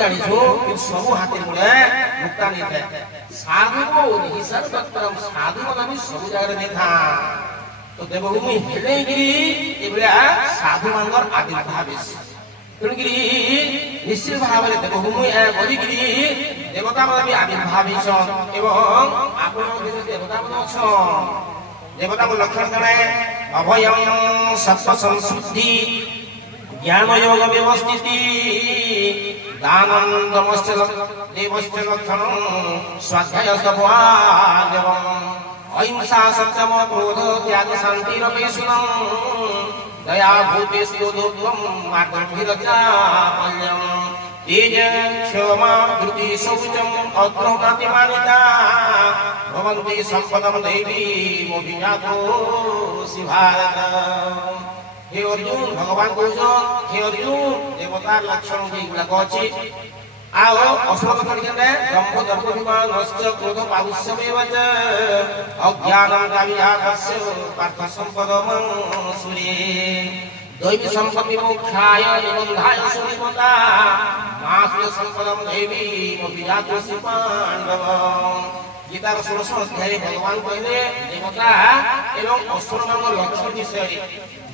ଜାଣିଛୁ ସବୁ ହାତୀ ଗୁଡେ ମୁକ୍ତା ନେଇଥାଏ ସାଧୁକୁ ହିସାବ ତତ୍ପରମ ସାଧୁ ମାନେ ସବୁ ଜାଗାରେ ନେଇଥା ତ ଦେବଭୂମି ହେଲେକିରି ଏଭଳିଆ ସାଧୁ ମାନଙ୍କର ଆବିର୍ଭାବ ତେଣୁକିରି ନିଶ୍ଚିତ ଭାବରେ ଦେବଭୂମି କରିକିରି ଦେବତା ମାନେ ବି ଆବିର୍ଭାବ ହେଇଛନ୍ ଏବଂ ଆପଣଙ୍କ ଭିତରେ ଦେବତା ମାନେ ଅଛନ୍ ଦେବତାଙ୍କ ଲକ୍ଷଣ କଣ ଅଭୟଂ ସତ୍ତ୍ୱ ସଂଶୁଦ୍ଧି ज्ञान योग व्यवस्थिति दानंदमस्य देवस्य लक्षणं स्वाध्याय सत्वाद्यवम् अहिंसा सत्यम क्रोध त्याग शान्तिरपेशुनं दया भूतेषु दुर्गम मार्गभिरजापल्यम् तेज क्षमा धृति शौचं अद्रोहणातिमानिता भवन्ति सम्पदं देवी मोहियातो शिभारत हे अर्जुन भगवान कहछन हे अर्जुन देवतार लक्षण गुलाक अछि आओ असुर लक्षण केने ब्रह्म दर्प विमान नश्च क्रोध पारुष्यमेव च अज्ञानं कावियातस्य पार्थ सम्पदं सुरे दैवी सम्पत्ति मोक्षाय निबन्धाय सुनिपता मास्य सम्पदं देवी मोहियातस्य पाण्डव गीतार 16 अध्याय भगवान कहले देवता एवं असुर लक्षण विषय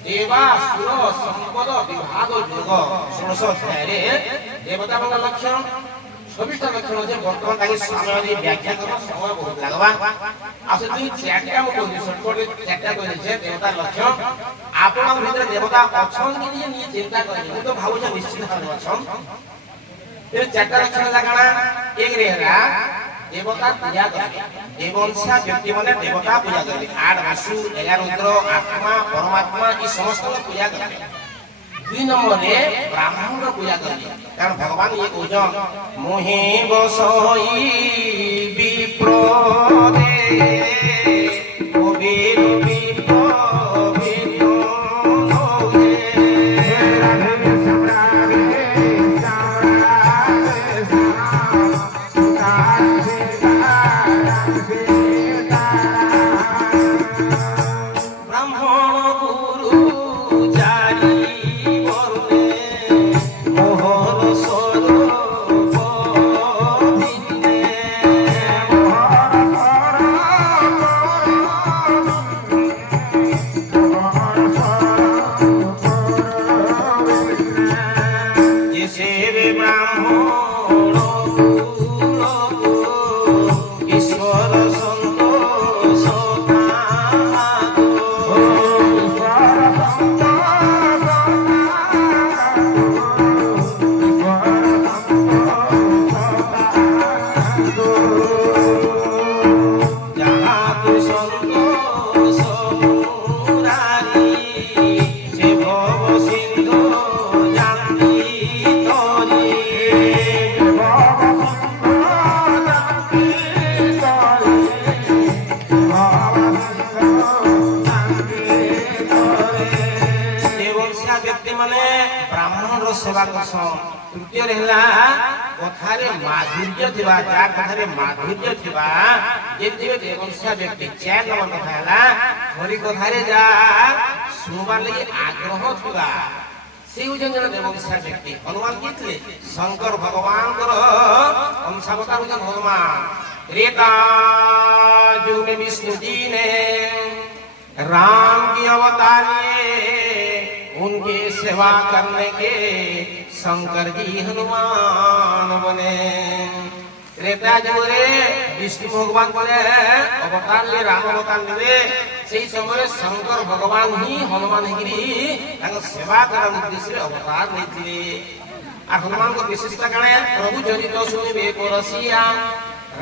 देवासुर संपद विभाग योग 16 अध्याय देवता लक्षण 26 लक्षण जे वर्तमान ताकि समय व्याख्या कर समय बहुत लागबा आसे दुई चारटा म कहली शॉर्टकट चारटा कहले जे देवता लक्षण आपन भीतर देवता अछन कि नहीं चिंता करी मु तो भाबो जे निश्चित भाव अछन ए चारटा लक्षण लगाना एक रेहरा देवता पूजा करे देवंशा व्यक्ति माने देवता पूजा करे आठ वासु 11 रुद्र आत्मा परमात्मा ई समस्त पूजा करे 2 नंबर रे ब्राह्मण पूजा करे कारण भगवान ये कहजन मोहि बसई विप्रोदे कबीर सेवा करछन तृतीय रहला कथारे माधुर्य थिबा जा कथारे माधुर्य थिबा जेतिबे देवंशा व्यक्ति 4 नंबर कथा हला हरि कथारे जा सुनबार लागि आग्रह थिबा से उजन देवंशा व्यक्ति हनुमान कितले शंकर भगवान कर अंशावतार उजन हनुमान त्रेता युग में विष्णु जी ने राम की अवतार उनकी सेवा करने के शंकर जी हनुमान बने त्रेता युग रे विष्णु भगवान बोले अवतार ले राम अवतार ले से समय शंकर भगवान ही हनुमान गिरी सेवा करने उद्देश्य अवतार लेते आ हनुमान को विशेषता कणे प्रभु चरित सुनिबे परसिया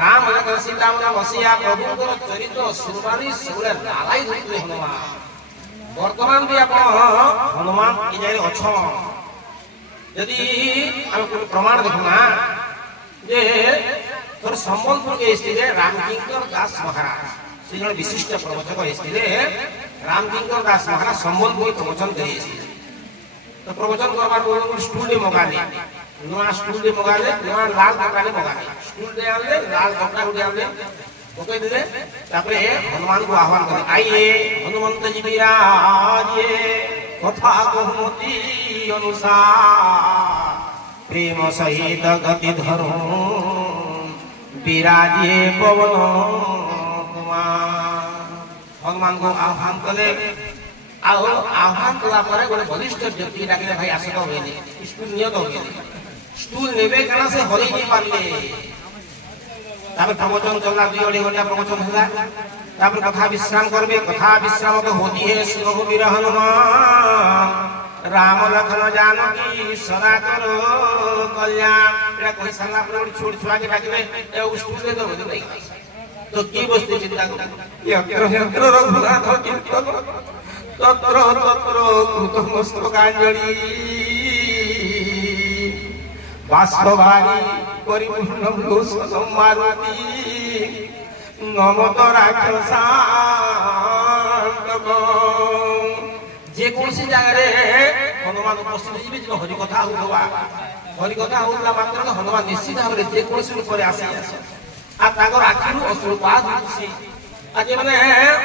राम लखन सीता मन बसिया प्रभु को चरित सुरबारी सुरे नालाई धुले हनुमान वर्तमान भी आप हनुमान ये जाय अच्छ यदि हम प्रमाण देखना जे तोर संबलपुर के स्थित रामकिंकर दास महाराज से जन विशिष्ट प्रवचक स्थित रामकिंकर दास महाराज संबलपुर प्रवचन करे तो प्रवचन करबार पूर्व स्टूल मगाले नुआ स्टूल मगाले नुआ लाल कपड़ा मगाले स्टूल दे आले लाल कपड़ा उड़े आले ओके दिले तापरे हनुमान को आह्वान करे आइए हनुमंत जी विराजे कथा कहमति अनुसार প্রেম সহিত গতি ধরু বিরাজে পবন ভগবানଙ୍କୁ ଆହ୍ୱାନ କଲେ। ଆଉ ଆହ୍ୱାନ କଲା ପରେ ଗୋଟେ ବରିଷ୍ଠ ବ୍ୟକ୍ତି ଡାକିଲେ ଭାଇ ଆସ ତ ହୁଏନି ସ୍କୁଲ ନିଅ ତ ହୁଏନି ସ୍କୁଲ ନେବେ କାରଣ ସେ ହରେଇ ନେଇ ପାରିଲେ। ତାପରେ ପ୍ରବଚନ ଚଲା 2-2.5 ଘଣ୍ଟା ପ୍ରବଚନ ହେଲା। ତାପରେ କଥା ବିଶ୍ରାମ କରିବେ। କଥା ବିଶ୍ରାମ ତ ହୋତି ହେ ସୁରଭୁ ବିରହ ରାମ ଲକ୍ଷ୍ମଣ ଜାନକୀ ସଦା କର କଲ୍ୟାଣ। এটা কই সারা পরে ଗୋଟେ ছোট ଛୁଆকে ଡାକିବେ ଏ ସ୍କୁଲରେ ତ ହୁଏନି ତ কি বসতে চিন্তা করো যন্ত্র যন্ত্র রঘুনাথ কীর্তন তত্র তত্র কৃতমস্তকাঞ্জলি বাষ্পবারি পরিপূর্ণ ভূষণ মারুতি নমত রাক্ষসান্তক। যেকୌଣସି ଜାଗାରେ ହନୁମାନ ଉପସ୍ଥିତ ଯିବେ ଯେ ହରିକଥା ହଉଥିବା ହରିକଥା ହଉଥିଲା ମାତ୍ର ହନୁମାନ ନିଶ୍ଚିତ ଭାବରେ ଯେକୌଣସି ରୂପରେ ଆସି ଆସ আর তাগর আখিরু অশ্রুপাত হচ্ছে। আজ মানে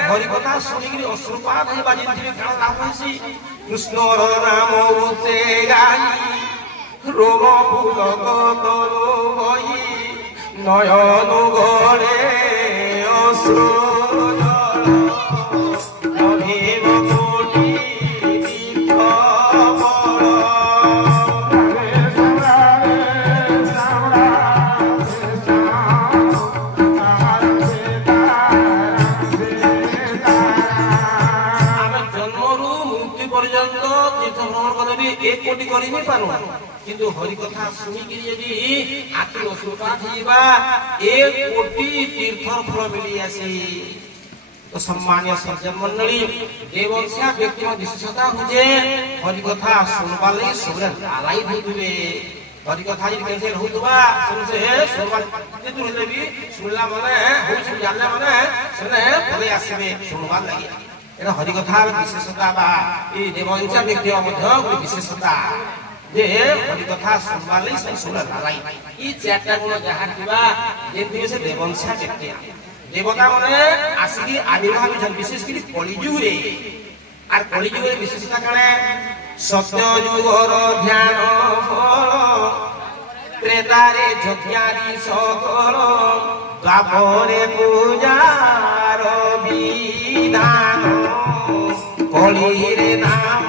হরিকথা শুনিকি অশ্রুপাত হয়ে বাজি কারণ লাভ হয়েছি কৃষ্ণর নাম উচে গাই রোম পুলক তরু বই নয়ন গড়ে অশ্রু কিন্তু হরিকথা শুনিকি যদি আখি অশ্রুপাত হইবা 1 কোটি তীর্থর ফল মিলি আসে। তো সম্মানীয় সজ্জন মন্ডলী দেবংশা ব্যক্তি বিশেষতা হচ্ছে হরিকথা শুনবার লাগি সবরে লালাই হইবে। হরিকথা যদি কেসে হউতবা শুনছে শুনবার যেতু হলে বি শুনলা মানে হইছে জানলা মানে সেনে পরে আসবে শুনবার লাগি। এটা হরিকথার বিশেষতা বা এই দেবংশা ব্যক্তির মধ্যে একটা বিশেষতা যে হরিকথা শুনবার লাগি সে শুনে লালাই। এই চারটা গুণ যাহা কিবা যেমনি সে দেবংশা ব্যক্তি দেবতা মানে আসিকি আবির্ভাব হইছেন বিশেষ করে কলিযুগে। আর কলিযুগের বিশেষতা কারণে সত্য যুগর ধ্যান ফল ত্রেতারে যজ্ঞাদি সকল দ্বাপরে পূজার বিধান কলিরে নাম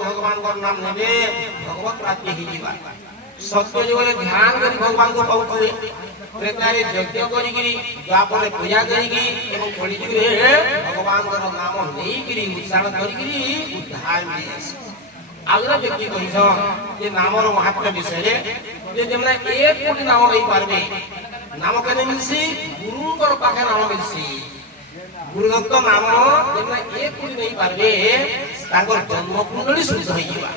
भगवान नाम ने भगवत प्राप्ति ही जीवा सत्य जुगे ध्यान करी भगवान को पाउथले त्रेतारे यज्ञ करिगिरी द्वापर पूजा करिगी एवं कलि जुगे भगवान को नाम नेइगिरी उच्चारण करिगिरी उद्धार मिलिस। आल्ला व्यक्ति कहिछ जे नामर महत्व विषय जे जेमना 1 कोटी नाम लई पारबे नाम केने मिलसी गुरुकर पाखे नाम मिलसी गुरुदत्त नाम जेमना 1 कोटी नहीं पारबे ताकर जन्म कुंडली शुद्ध होइबा।